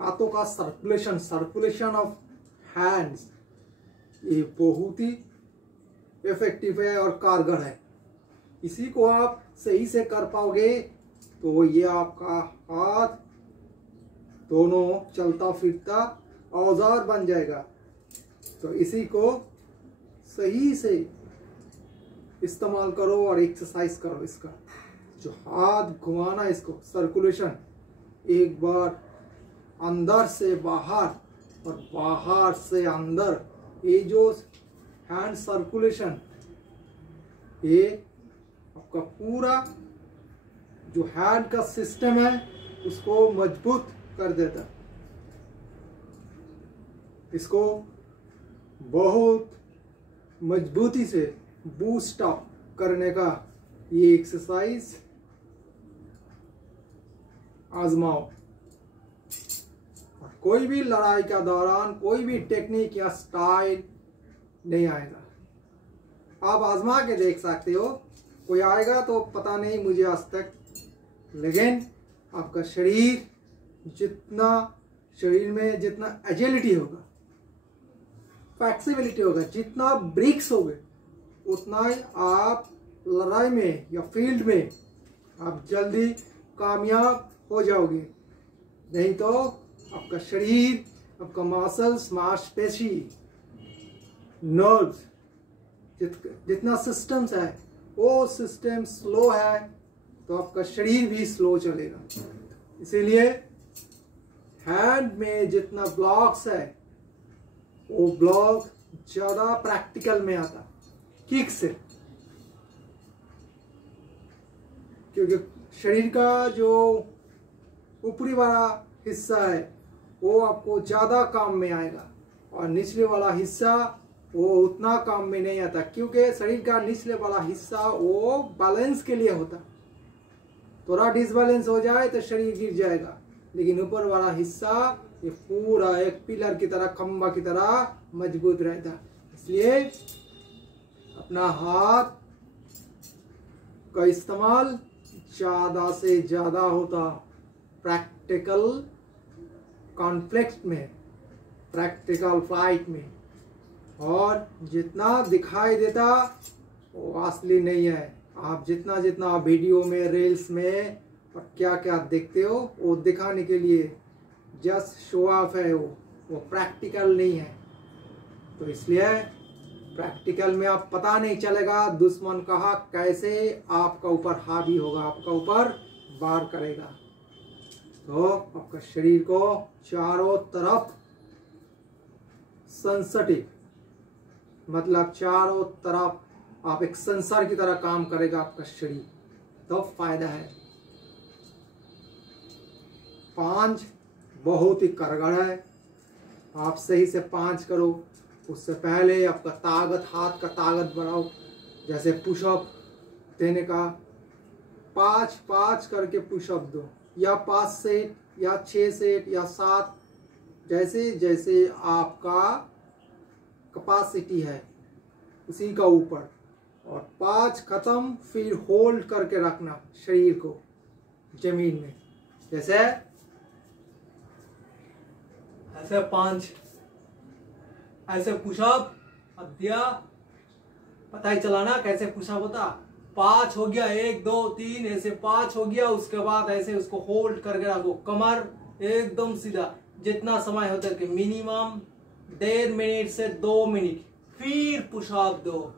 हाथों का circulation of hands, ये बहुत ही इफेक्टिव है और कारगर है। इसी को आप सही से कर पाओगे तो ये आपका हाथ दोनों चलता फिरता औजार बन जाएगा। तो इसी को सही से इस्तेमाल करो और एक्सरसाइज करो। इसका जो हाथ घुमाना, इसको सर्कुलेशन, एक बार अंदर से बाहर और बाहर से अंदर, ये जो हैंड सर्कुलेशन, ये आपका पूरा जो हैंड का सिस्टम है उसको मजबूत कर देता। इसको बहुत मजबूती से बूस्ट अप करने का ये एक्सरसाइज आजमाओ। और कोई भी लड़ाई का दौरान कोई भी टेक्निक या स्टाइल नहीं आएगा। आप आजमा के देख सकते हो। कोई आएगा तो पता नहीं मुझे आज तक, लेकिन आपका शरीर में जितना एजिलिटी होगा, फ्लेक्सिबिलिटी होगा, जितना ब्रिक्स होगे, उतना ही आप लड़ाई में या फील्ड में आप जल्दी कामयाब हो जाओगे। नहीं तो आपका शरीर, आपका मसल्स, मांसपेशी, नर्व्स, जितना सिस्टम्स है वो सिस्टम स्लो है तो आपका शरीर भी स्लो चलेगा। इसीलिए हैंड में जितना ब्लॉक्स है वो ब्लॉक ज्यादा प्रैक्टिकल में आता किक से, क्योंकि शरीर का जो ऊपरी वाला हिस्सा है वो आपको ज्यादा काम में आएगा और निचले वाला हिस्सा वो उतना काम में नहीं आता, क्योंकि शरीर का निचले वाला हिस्सा वो बैलेंस के लिए होता। थोड़ा डिसबैलेंस हो जाए तो शरीर गिर जाएगा, लेकिन ऊपर वाला हिस्सा ये पूरा एक पिलर की तरह, खंबा की तरह मजबूत रहता। इसलिए अपना हाथ का इस्तेमाल ज्यादा से ज्यादा होता प्रैक्टिकल कॉन्फ्लिक्ट में, प्रैक्टिकल फाइट में। और जितना दिखाई देता वो असली नहीं है। आप जितना वीडियो में, रील्स में और क्या क्या देखते हो वो दिखाने के लिए जस्ट शो ऑफ है, वो प्रैक्टिकल नहीं है। तो इसलिए प्रैक्टिकल में आप पता नहीं चलेगा दुश्मन कहाँ कैसे आपका ऊपर हावी होगा, आपका ऊपर वार करेगा। तो आपका शरीर को चारों तरफ सेंसिटिव, मतलब चारों तरफ आप एक सेंसर की तरह काम करेगा आपका शरीर, तो फायदा है। पांच बहुत ही कारगर है। आप सही से पांच करो। उससे पहले आपका ताकत, हाथ का ताकत बढ़ाओ। जैसे पुशअप देने का 5 करके पुशअप दो, या 5 सेट या 6 सेट या 7, जैसे जैसे आपका कैपेसिटी है उसी का ऊपर। और 5 खत्म, फिर होल्ड करके रखना शरीर को जमीन में। जैसे ऐसे 5 ऐसे पुशअप अब दिया, पता ही चला ना कैसे पुशअप होता। 5 हो गया, 1 2 3 ऐसे 5 हो गया। उसके बाद ऐसे उसको होल्ड करके रखो, कमर एकदम सीधा। जितना समय होता है कि मिनिमम 1.5 मिनट से 2 मिनट, फिर पुशअप दो।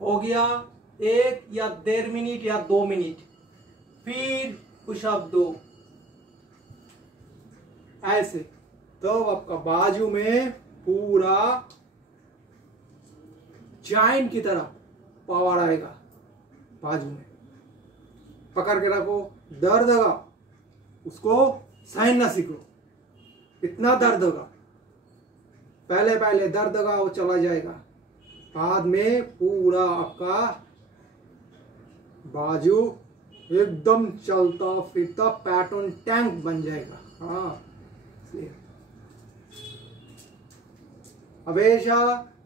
हो गया 1 या 1.5 मिनट या 2 मिनट, फिर पुशअप दो। ऐसे तो आपका बाजू में पूरा जाइंट की तरह पावर आएगा। बाजू में पकड़ के रखो। दर्द होगा उसको सहना सीखो। इतना दर्द होगा, पहले दर्द होगा वो चला जाएगा, बाद में पूरा आपका बाजू एकदम चलता फिरता पैटर्न टैंक बन जाएगा। हाँ, हमेशा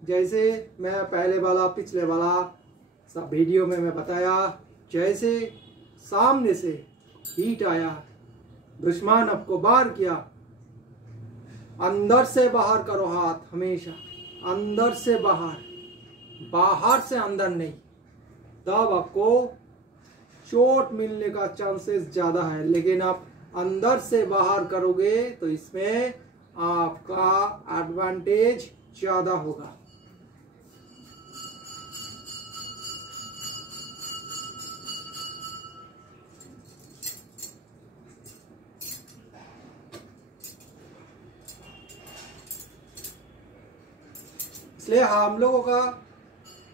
जैसे मैं पहले वाला पिछले वाला सब वीडियो में मैं बताया, जैसे सामने से हीट आया दुश्मन आपको वार किया, अंदर से बाहर करो हाथ, हमेशा अंदर से बाहर, बाहर से अंदर नहीं, तब आपको चोट मिलने का चांसेस ज्यादा है। लेकिन आप अंदर से बाहर करोगे तो इसमें आपका एडवांटेज ज्यादा होगा। इसलिए हम लोगों का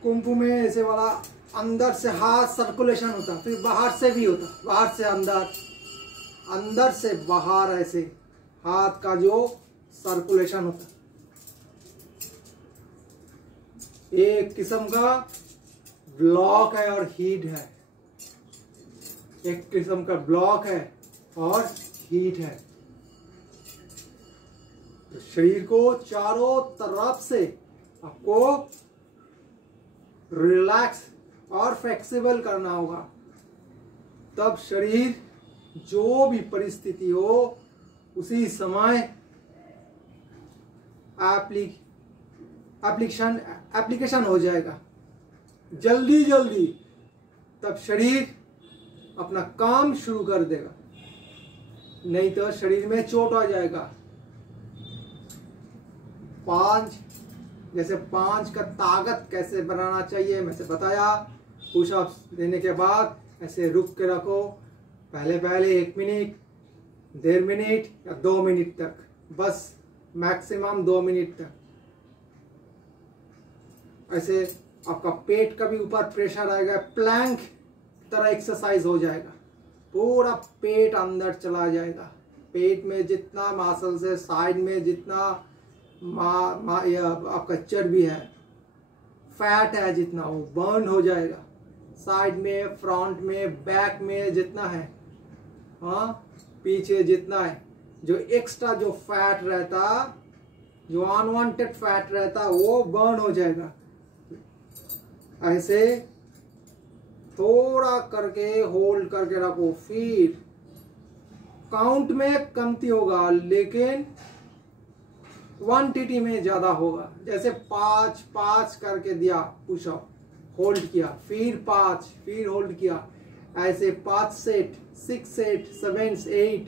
कुंफू में ऐसे वाला अंदर से हाथ सर्कुलेशन होता, फिर बाहर से भी होता, बाहर से अंदर, अंदर से बाहर, ऐसे हाथ का जो सर्कुलेशन होता। एक किस्म का ब्लॉक है और हीट है, एक किस्म का ब्लॉक है और हीट है। तो शरीर को चारों तरफ से आपको रिलैक्स और फ्लेक्सिबल करना होगा, तब शरीर जो भी परिस्थिति हो उसी समय एप्लीकेशन हो जाएगा जल्दी जल्दी, तब शरीर अपना काम शुरू कर देगा, नहीं तो शरीर में चोट आ जाएगा। जैसे 5 का ताकत कैसे बनाना चाहिए मैंने बताया। पुशअप्स देने के बाद ऐसे रुक के रखो, पहले 1 मिनट, 1.5 मिनट या 2 मिनट तक, बस मैक्सिमम 2 मिनट तक। ऐसे आपका पेट का भी ऊपर प्रेशर आएगा, प्लैंक तरह एक्सरसाइज हो जाएगा, पूरा पेट अंदर चला जाएगा। पेट में जितना मसल्स है, साइड में जितना आपका चर्बी है, फैट है, जितना वो बर्न हो जाएगा। साइड में, फ्रंट में, बैक में जितना है, हाँ पीछे जितना है, जो एक्स्ट्रा जो फैट रहता, जो अनवांटेड फैट रहता, वो बर्न हो जाएगा। ऐसे थोड़ा करके होल्ड करके रखो, फिर काउंट में कमती होगा लेकिन क्वांटिटी में ज्यादा होगा। जैसे 5 करके दिया पुशअप, होल्ड किया, फिर 5, फिर होल्ड किया, ऐसे 5 सेट, 6 सेट, 7, 8,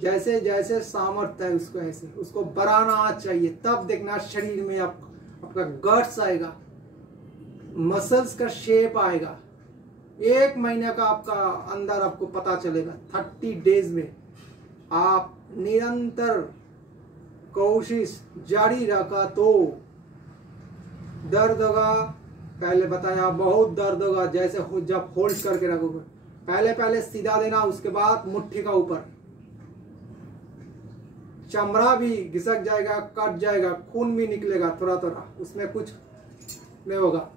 जैसे जैसे सामर्थ्य है उसको ऐसे उसको बढ़ाना चाहिए। तब देखना शरीर में आपका गट्स आएगा, मसल्स का शेप आएगा। 1 महीने का आपका अंदर आपको पता चलेगा। 30 डेज में आप निरंतर कोशिश जारी रखा तो दर्द होगा, पहले बताया बहुत दर्द होगा। जैसे जब होल्ड करके रखोगे, पहले सीधा देना, उसके बाद मुट्ठी का ऊपर, चमड़ा भी घिसक जाएगा, कट जाएगा, खून भी निकलेगा थोड़ा थोड़ा, उसमें कुछ नहीं होगा।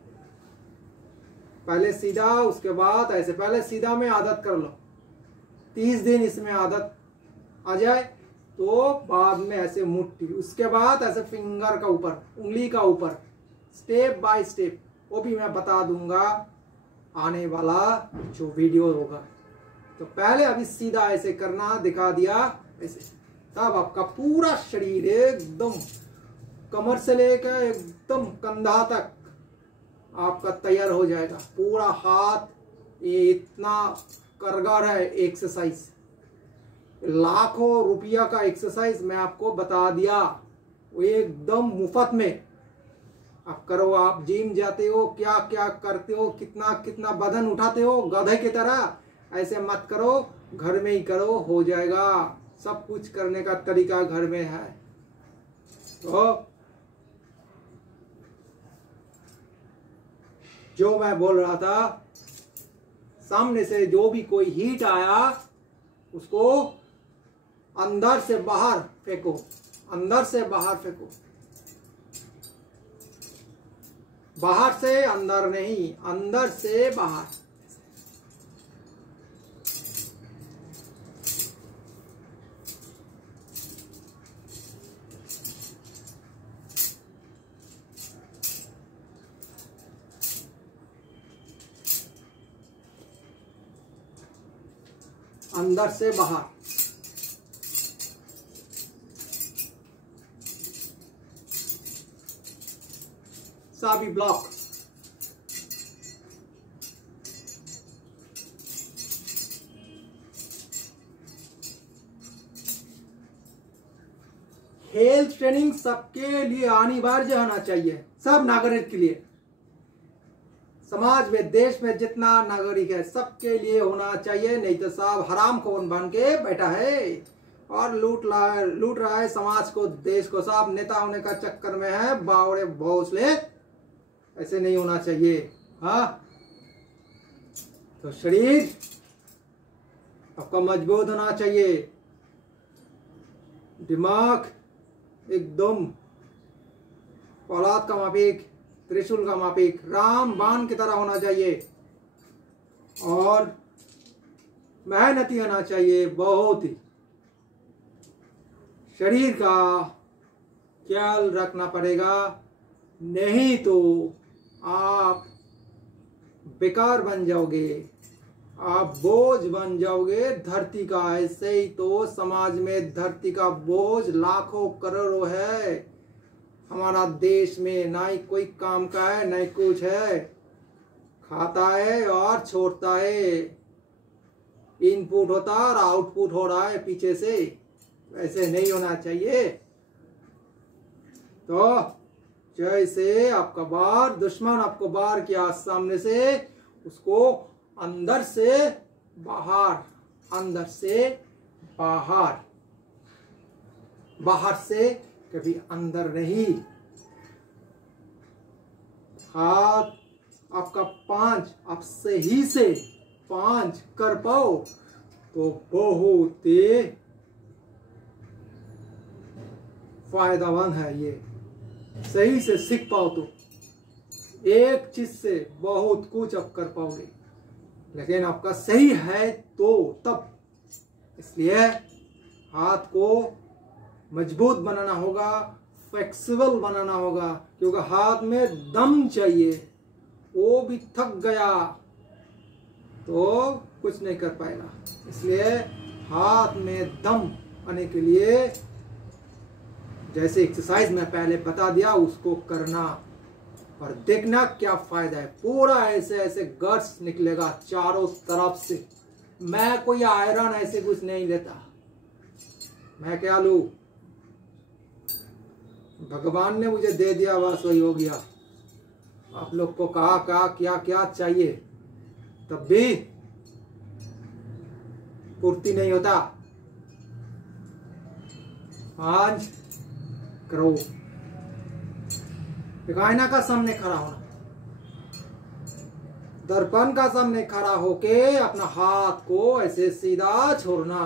पहले सीधा, उसके बाद ऐसे, पहले सीधा में आदत कर लो, 30 दिन इसमें आदत आ जाए तो बाद में ऐसे मुट्ठी, उसके बाद ऐसे फिंगर का ऊपर, उंगली का ऊपर, स्टेप बाय स्टेप। वो भी मैं बता दूंगा आने वाला जो वीडियो होगा। तो पहले अभी सीधा ऐसे करना दिखा दिया ऐसे, तब आपका पूरा शरीर एकदम कमर से लेकर एकदम कंधा तक आपका तैयार हो जाएगा। पूरा हाथ, ये इतना कारगर है एक्सरसाइज, लाखों रुपया का एक्सरसाइज मैं आपको बता दिया, वो एकदम मुफ्त में आप करो। आप जिम जाते हो, क्या क्या करते हो, कितना कितना वजन उठाते हो गधे की तरह, ऐसे मत करो, घर में ही करो, हो जाएगा। सब कुछ करने का तरीका घर में है। तो जो मैं बोल रहा था, सामने से जो भी कोई हीट आया उसको अंदर से बाहर फेंको, अंदर से बाहर फेंको, बाहर से अंदर नहीं, अंदर से बाहर। अंदर से बाहर। साबी ब्लॉक। हेल्थ ट्रेनिंग सबके लिए अनिवार्य होना चाहिए, सब नागरिक के लिए। समाज में, देश में जितना नागरिक है सबके लिए होना चाहिए, नहीं तो सब हराम खोर बन के बैठा है और लूट रहा है समाज को, देश को। सब नेता होने का चक्कर में है, बावड़े भोसले। ऐसे नहीं होना चाहिए। हाँ, तो शरीर आपका मजबूत होना चाहिए, दिमाग एकदम औलाद का मापिक, त्रिशूल का मापिक, राम बाण की तरह होना चाहिए और मेहनती होना चाहिए बहुत ही। शरीर का ख्याल रखना पड़ेगा, नहीं तो आप बेकार बन जाओगे, आप बोझ बन जाओगे धरती का। ऐसे ही तो समाज में धरती का बोझ लाखों करोड़ों है हमारा देश में, ना ही कोई काम का है, ना ही कुछ है, खाता है और छोड़ता है। इनपुट होता और आउटपुट हो रहा है पीछे से। ऐसे नहीं होना चाहिए। तो जैसे आपका बार दुश्मन आपको बार किया सामने से, उसको अंदर से बाहर, अंदर से बाहर, बाहर से कभी अंदर नहीं। हाथ आपका 5 आप सही से 5 कर पाओ तो बहुत ही फायदामंद है। ये सही से सीख पाओ तो एक चीज से बहुत कुछ आप कर पाओगे, लेकिन आपका सही है तो तब। इसलिए हाथ को मजबूत बनाना होगा, फ्लेक्सिबल बनाना होगा, क्योंकि हाथ में दम चाहिए। वो भी थक गया तो कुछ नहीं कर पाएगा। इसलिए हाथ में दम आने के लिए जैसे एक्सरसाइज में पहले बता दिया उसको करना और देखना क्या फायदा है। पूरा ऐसे ऐसे गट्स निकलेगा चारों तरफ से। मैं कोई आयरन ऐसे कुछ नहीं लेता, मैं क्या लूं, भगवान ने मुझे दे दिया, बस वही हो गया। आप लोग को कहा क्या क्या चाहिए, तब भी पूर्ति नहीं होता। आज करो, आईना का सामने खड़ा होना, दर्पण का सामने खड़ा होके अपना हाथ को ऐसे सीधा छोड़ना।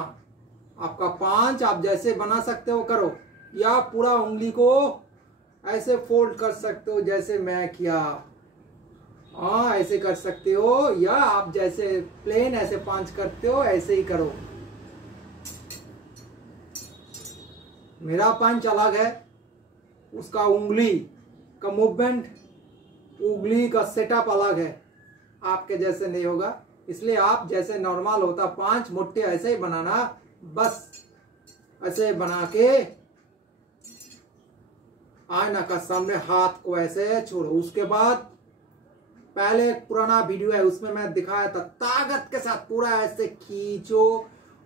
आपका 5 आप जैसे बना सकते हो करो, या पूरा उंगली को ऐसे फोल्ड कर सकते हो जैसे मैं किया। हाँ, ऐसे कर सकते हो, या आप जैसे प्लेन ऐसे 5 करते हो ऐसे ही करो। मेरा 5 अलग है, उसका उंगली का मूवमेंट, उंगली का सेटअप अलग है, आपके जैसे नहीं होगा। इसलिए आप जैसे नॉर्मल होता 5 मुट्ठी ऐसे ही बनाना, बस ऐसे बना के आईना का सामने हाथ को ऐसे छोड़ो। उसके बाद पहले एक पुराना वीडियो है उसमें मैं दिखाया था, ताकत के साथ पूरा ऐसे खींचो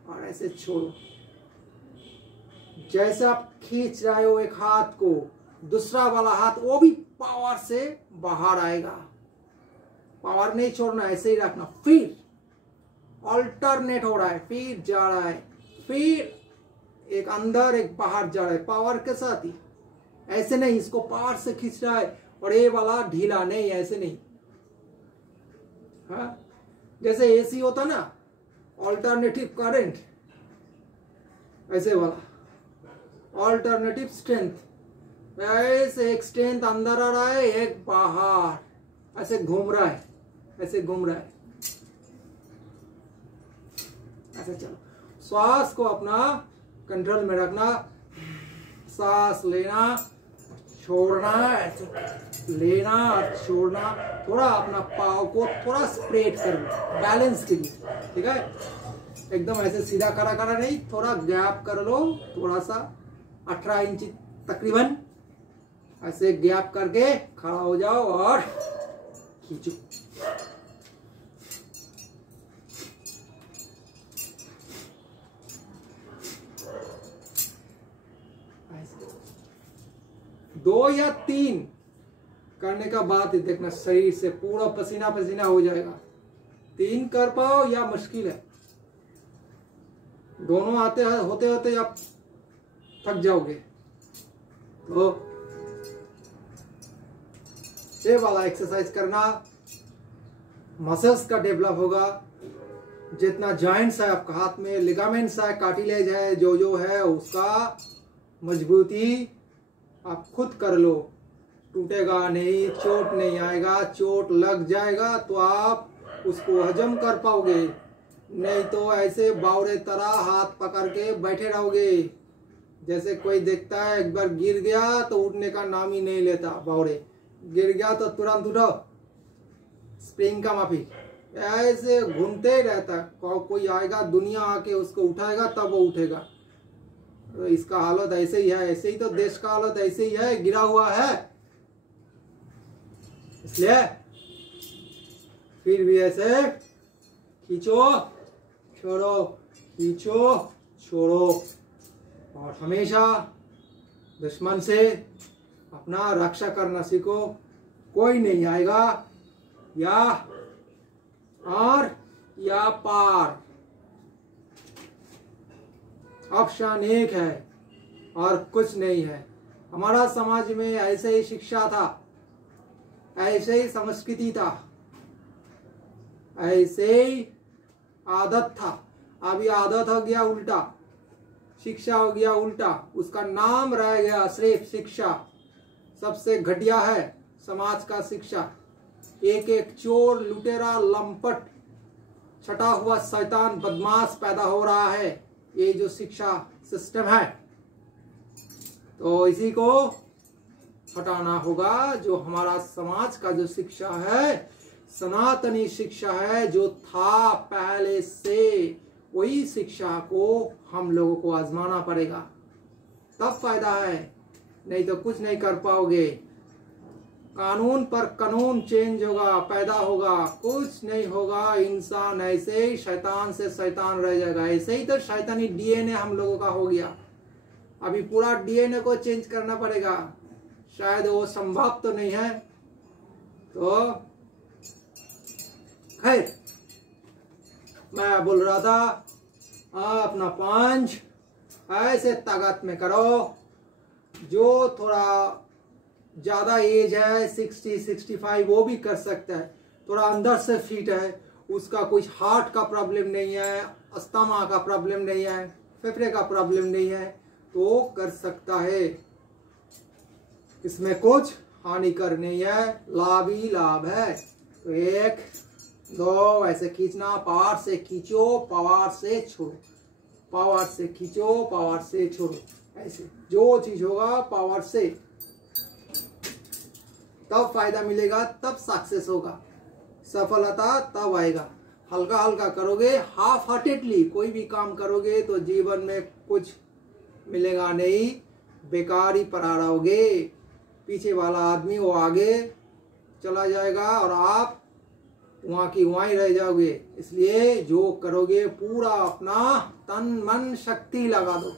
और ऐसे छोड़ो। जैसे आप खींच रहे हो एक हाथ को, दूसरा वाला हाथ वो भी पावर से बाहर आएगा। पावर नहीं छोड़ना, ऐसे ही रखना। फिर ऑल्टरनेट हो रहा है, फिर जा रहा है, फिर एक अंदर एक बाहर जा रहा है, पावर के साथ ही। ऐसे नहीं इसको पावर से खींच रहा है और ये वाला ढीला नहीं, ऐसे नहीं। हाँ, जैसे एसी होता ना, ऑल्टरनेटिव करंट, ऐसे वाला ऑल्टरनेटिव स्ट्रेंथ। ऐसे एक स्ट्रेंथ अंदर आ रहा है, एक बाहर, ऐसे घूम रहा है, ऐसे घूम रहा है। ऐसे चलो, श्वास को अपना कंट्रोल में रखना। सांस लेना, छोड़ना, ऐसे लेना और छोड़ना। थोड़ा अपना पाव को थोड़ा स्प्रेड कर लो बैलेंस के लिए, ठीक है। एकदम ऐसे सीधा खड़ा खड़ा नहीं, थोड़ा गैप कर लो, थोड़ा सा 18 इंच तकरीबन। ऐसे गैप करके खड़ा हो जाओ और खींचो। दो या तीन करने का बाद देखना शरीर से पूरा पसीना पसीना हो जाएगा। 3 कर पाओ या मुश्किल है, दोनों होते होते आप थक जाओगे। तो ये वाला एक्सरसाइज करना, मसल्स का डेवलप होगा। जितना जॉइंट्स है आपका हाथ में, लिगामेंट्स है, कार्टिलेज है, जो है उसका मजबूती आप खुद कर लो। टूटेगा नहीं, चोट नहीं आएगा। चोट लग जाएगा तो आप उसको हजम कर पाओगे, नहीं तो ऐसे बावरे तरह हाथ पकड़ के बैठे रहोगे। जैसे कोई देखता है एक बार गिर गया तो उठने का नाम ही नहीं लेता। बावरे गिर गया तो तुरंत उठो, स्प्रिंग का माफी, ऐसे घूमते ही रहता है। कोई आएगा दुनिया आके उसको उठाएगा तब वो उठेगा। तो इसका हालत ऐसे ही है, ऐसे ही तो देश का हालत ऐसे ही है, गिरा हुआ है। इसलिए फिर भी ऐसे खींचो छोड़ो, खींचो छोड़ो, और हमेशा दुश्मन से अपना रक्षा करना सीखो। कोई नहीं आएगा या और या पार, ऑप्शन एक है और कुछ नहीं है। हमारा समाज में ऐसे ही शिक्षा था, ऐसे ही संस्कृति था, ऐसे ही आदत था। अभी आदत हो गया उल्टा, शिक्षा हो गया उल्टा, उसका नाम रह गया सिर्फ शिक्षा। सबसे घटिया है समाज का शिक्षा। एक एक चोर, लुटेरा, लंपट, छटा हुआ शैतान, बदमाश पैदा हो रहा है, ये जो शिक्षा सिस्टम है। तो इसी को हटाना होगा। जो हमारा समाज का जो शिक्षा है, सनातनी शिक्षा है, जो था पहले से, वही शिक्षा को हम लोगों को आजमाना पड़ेगा, तब फायदा है, नहीं तो कुछ नहीं कर पाओगे। कानून पर कानून चेंज होगा, पैदा होगा, कुछ नहीं होगा। इंसान ऐसे ही शैतान से शैतान रह जाएगा। ऐसे ही तो शैतानी डीएनए हम लोगों का हो गया। अभी पूरा डीएनए को चेंज करना पड़ेगा, शायद वो संभव तो नहीं है। तो खैर, मैं बोल रहा था अपना पंच ऐसे ताकत में करो। जो थोड़ा ज्यादा एज है, 60-65, वो भी कर सकता है। थोड़ा अंदर से फिट है, उसका कुछ हार्ट का प्रॉब्लम नहीं है, अस्थमा का प्रॉब्लम नहीं है, फेफड़े का प्रॉब्लम नहीं है, तो कर सकता है। इसमें कुछ हानिकर नहीं है, लाभ ही लाभ है। तो 1 2 ऐसे खींचना, पावर से खींचो, पावर से छोड़ो, पावर से खींचो, पावर से छोड़ो। ऐसे जो चीज होगा पावर से, तब फायदा मिलेगा, तब सक्सेस होगा, सफलता तब आएगा। हल्का हल्का करोगे, हाफ हार्टेडली कोई भी काम करोगे तो जीवन में कुछ मिलेगा नहीं, बेकार ही पड़ा रहोगे। पीछे वाला आदमी वो आगे चला जाएगा और आप वहां की वहां ही रह जाओगे। इसलिए जो करोगे पूरा अपना तन मन शक्ति लगा दो।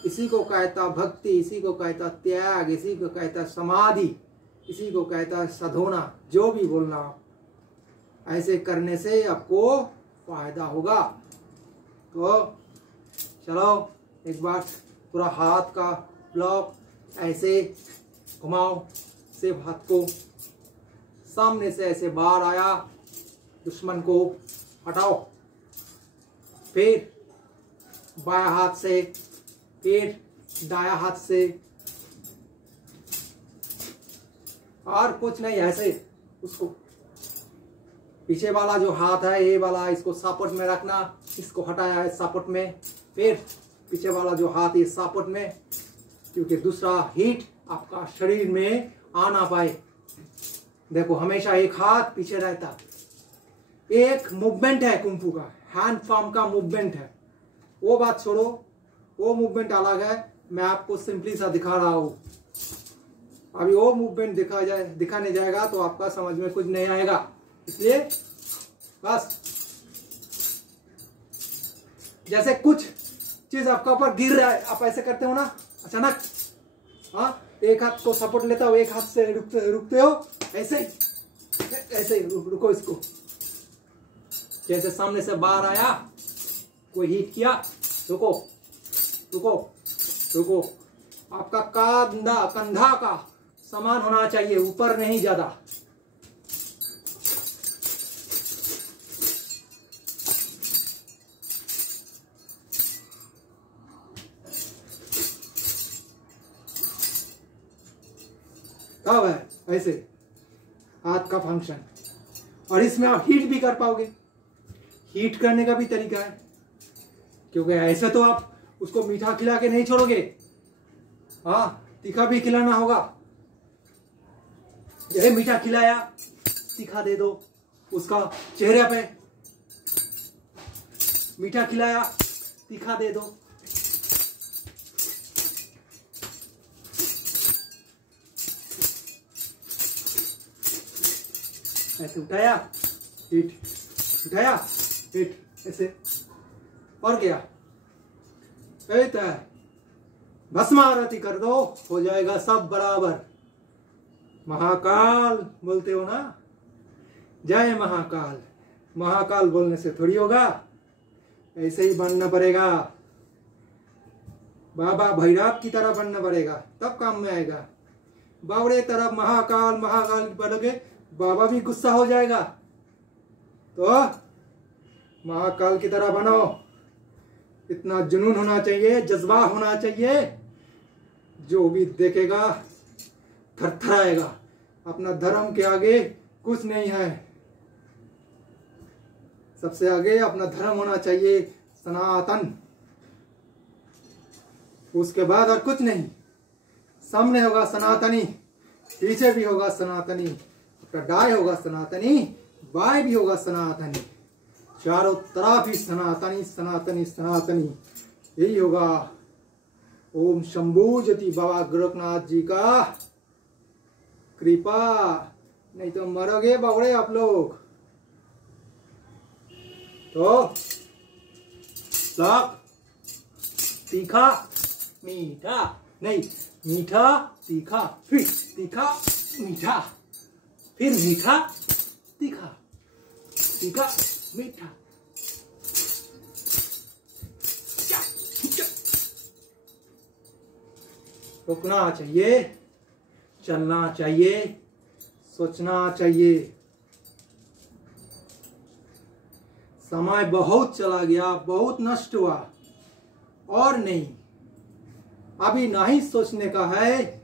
इसी को कहता भक्ति, इसी को कहता त्याग, इसी को कहता समाधि, इसी को कहता साधना। जो भी बोलना, ऐसे करने से आपको फायदा होगा। तो चलो एक बार पूरा हाथ का ब्लॉक ऐसे घुमाओ, सिर्फ हाथ को सामने से ऐसे बाहर आया, दुश्मन को हटाओ। फिर बाया हाथ से, फिर दाया हाथ से, और कुछ नहीं, ऐसे उसको पीछे वाला जो हाथ है ये वाला, इसको सपोर्ट में रखना, इसको हटाया है सपोर्ट में, फिर पीछे वाला जो हाथ ये सपोर्ट में, क्योंकि दूसरा हीट आपका शरीर में आना पाए। देखो हमेशा एक हाथ पीछे रहता, एक मूवमेंट है कुंफू का, हैंड फॉर्म का मूवमेंट है, वो बात छोड़ो, वो मूवमेंट अलग है। मैं आपको सिंपली सा दिखा रहा हूं, अभी वो मूवमेंट दिखाने जाएगा तो आपका समझ में कुछ नहीं आएगा। इसलिए बस जैसे कुछ चीज आपका ऊपर गिर रहा है, आप ऐसे करते हो ना अचानक, हाँ, एक हाथ को सपोर्ट लेता हो, एक हाथ से रुकते हो, ऐसे ही रुको इसको। जैसे सामने से बाहर आया, कोई हिट किया, रुको रुको रुको। आपका कंधा का समान होना चाहिए, ऊपर नहीं ज्यादा। कब है ऐसे हाथ का फंक्शन, और इसमें आप हीट भी कर पाओगे। हीट करने का भी तरीका है, क्योंकि ऐसे तो आप उसको मीठा खिला के नहीं छोड़ोगे, हाँ, तीखा भी खिलाना होगा। जैसे मीठा खिलाया, तीखा दे दो उसका चेहरे पे, मीठा खिलाया, तीखा दे दो। ऐसे उठाया हिट, उठाया हिट, ऐसे। और क्या, भस्म आरती कर दो, हो जाएगा सब बराबर। महाकाल बोलते हो ना, जय महाकाल। महाकाल बोलने से थोड़ी होगा, ऐसे ही बनना पड़ेगा, बाबा भैरव की तरह बनना पड़ेगा, तब काम में आएगा। बावड़े तरफ महाकाल महाकाल बोलोगे, बाबा भी गुस्सा हो जाएगा। तो महाकाल की तरह बनो, इतना जुनून होना चाहिए, जज्बा होना चाहिए, जो भी देखेगा थरथराएगा। अपना धर्म के आगे कुछ नहीं है, सबसे आगे अपना धर्म होना चाहिए, सनातन। उसके बाद और कुछ नहीं। सामने होगा सनातनी, पीछे भी होगा सनातनी, दाएं होगा सनातनी, बाएं भी होगा सनातनी, चारों तरफ ही सनातनी सनातनी सनातनी, यही होगा। ओम शंभू ज्योति बाबा गोरखनाथ जी का कृपा, नहीं तो मरोगे बावड़े आप लोग। तो सब तीखा मीठा नहीं, मीठा तीखा, फिर तीखा मीठा, फिर मीठा तीखा, तीखा मीठा। रुकना चाहिए, चलना चाहिए, सोचना चाहिए। समय बहुत चला गया, बहुत नष्ट हुआ, और नहीं, अभी ना ही सोचने का है,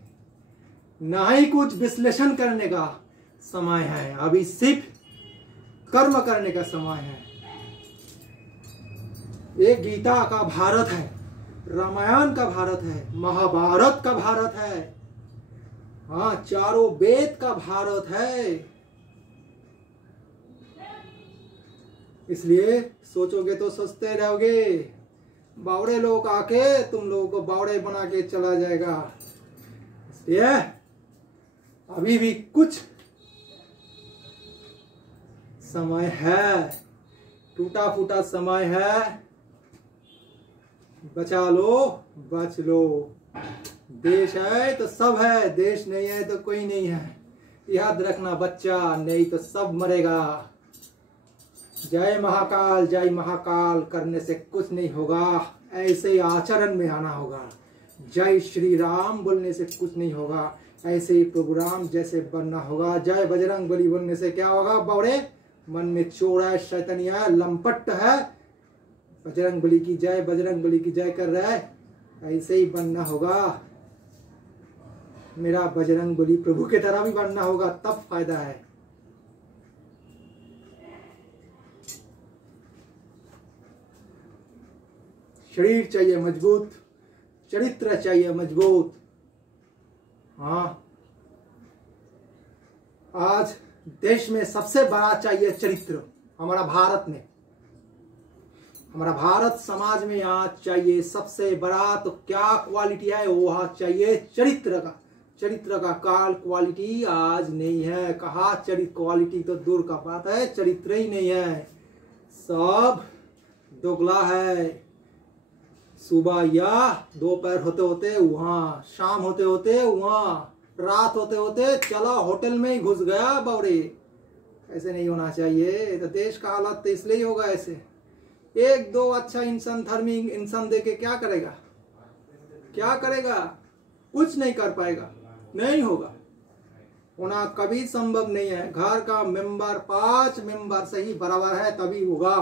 ना ही कुछ विश्लेषण करने का समय है। अभी सिर्फ कर्म करने का समय है। ये गीता का भारत है, रामायण का भारत है, महाभारत का भारत है, हाँ, चारों वेद का भारत है। इसलिए सोचोगे तो सोचते रहोगे, बावड़े लोग आके तुम लोगों को बावड़े बना के चला जाएगा। इसलिए अभी भी कुछ समय है, टूटा फूटा समय है, बचा लो, बच लो। देश है तो सब है, देश नहीं है तो कोई नहीं है, याद रखना बच्चा, नहीं तो सब मरेगा। जय महाकाल, जय महाकाल करने से कुछ नहीं होगा, ऐसे आचरण में आना होगा। जय श्री राम बोलने से कुछ नहीं होगा, ऐसे ही प्रभु राम जैसे बनना होगा। जय बजरंग बली बोलने से क्या होगा, बावड़े मन में चोर है, शैतानिया है, लंपट है, बजरंग बली की जय, बजरंग बली की जय कर रहा है, ऐसे ही बनना होगा। मेरा बजरंग बली प्रभु की तरह भी बनना होगा, तब फायदा है। शरीर चाहिए मजबूत, चरित्र चाहिए मजबूत। हाँ, आज देश में सबसे बड़ा चाहिए चरित्र। हमारा भारत में, हमारा भारत समाज में आज चाहिए सबसे बड़ा, तो क्या क्वालिटी है वो, आज चाहिए चरित्र का, चरित्र का काल क्वालिटी आज नहीं है। कहा चरित्र क्वालिटी तो दूर का बात है, चरित्र ही नहीं है, सब दोगला है। सुबह या दोपहर होते होते वहां, शाम होते होते वहां, रात होते होते चला होटल में ही घुस गया बौरे। ऐसे नहीं होना चाहिए। तो देश का हालत तो इसलिए ही होगा ऐसे। एक दो अच्छा इंसान, धर्मी इंसान देके क्या करेगा, क्या करेगा? कुछ नहीं कर पाएगा, नहीं होगा, होना कभी संभव नहीं है। घर का मेंबर 5 मेंबर सही बराबर है तभी होगा,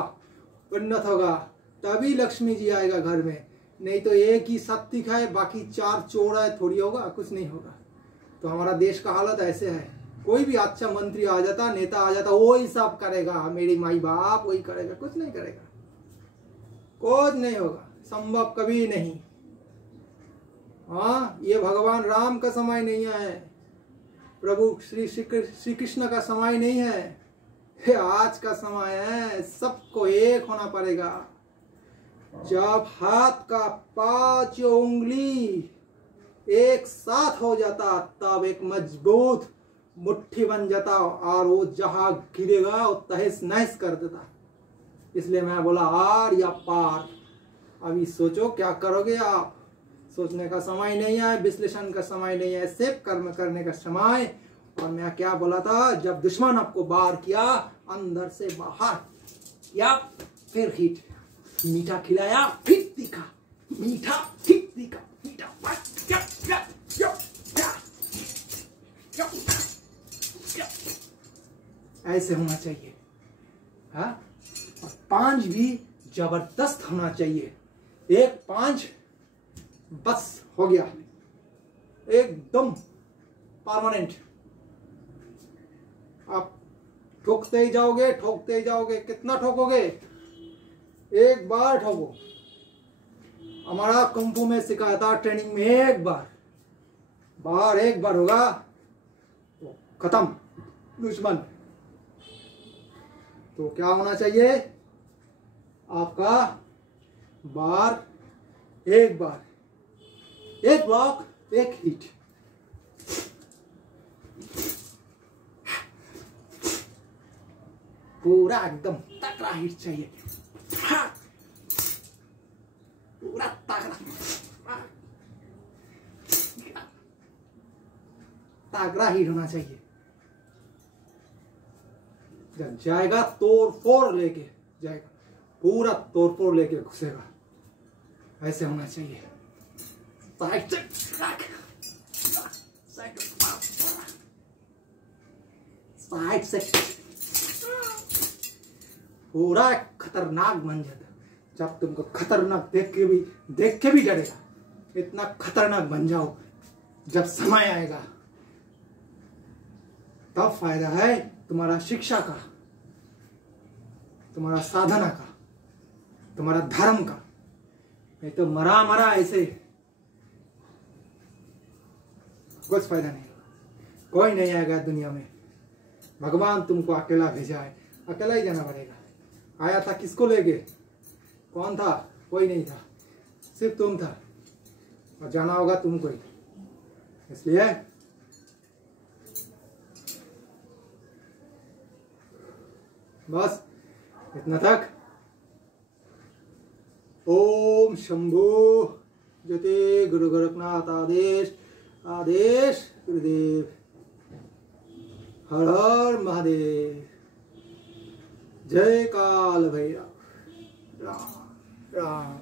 उन्नत होगा, तभी लक्ष्मी जी आएगा घर में। नहीं तो एक ही सत्तिक है, बाकी 4 चोर है, थोड़ी होगा, कुछ नहीं होगा। तो हमारा देश का हालत ऐसे है। कोई भी अच्छा मंत्री आ जाता, नेता आ जाता, वही सब करेगा, मेरी माई बाप वही करेगा, कुछ नहीं करेगा, कुछ नहीं होगा, संभव कभी नहीं। हाँ, ये भगवान राम का समय नहीं है, प्रभु श्री कृष्ण का समय नहीं है, ये आज का समय है। सबको एक होना पड़ेगा। जब हाथ का 5 उंगली एक साथ हो जाता तब एक मजबूत मुट्ठी बन जाता, और वो जहां गिरेगा वो तहस नहस कर देता। इसलिए मैं बोला आर या पार। अभी सोचो क्या करोगे आप। सोचने का समय नहीं है, विश्लेषण का समय नहीं है, सिर्फ कर्म करने का समय। और मैं क्या बोला था, जब दुश्मन आपको वार किया अंदर से बाहर या फिर हिट, मीठा खिलाया फिर तीखा, मीठा फिर तीखा, मीठा ऐसे होना चाहिए। हाँ, और 5 भी जबरदस्त होना चाहिए। एक 5 बस हो गया, एकदम परमानेंट। आप ठोकते ही जाओगे, ठोकते ही जाओगे। कितना ठोकोगे? एक बार ठोको। हमारा कुंफू में सिखाया था ट्रेनिंग में, एक बार एक बार होगा तो खत्म दुश्मन। तो क्या होना चाहिए आपका? एक बार, एक ब्लॉक, एक हिट। पूरा एकदम तगड़ा हिट चाहिए, पूरा तगड़ा हिट होना चाहिए। जब जाएगा तोड़ फोड़ लेके जाएगा, पूरा तोड़ फोड़ लेके घुसेगा। ऐसे होना चाहिए। साइड से पूरा खतरनाक बन जाता। जब तुमको खतरनाक देख के भी डरेगा, इतना खतरनाक बन जाओ। जब समय आएगा तब फायदा है तुम्हारा शिक्षा का, तुम्हारा साधना का, तुम्हारा धर्म का। नहीं तो मरा ऐसे कुछ फायदा नहीं होगा। कोई नहीं आएगा दुनिया में। भगवान तुमको अकेला भेजा है, अकेला ही जाना पड़ेगा। आया था किसको लेके? कौन था? कोई नहीं था, सिर्फ तुम था, और जाना होगा तुमको ही। इसलिए बस इतना तक। ओम शंभु जते गुरु गोरखनाथ आदेश आदेश गुरुदेव। हर हर महादेव। जय काल भैरव। राम राम।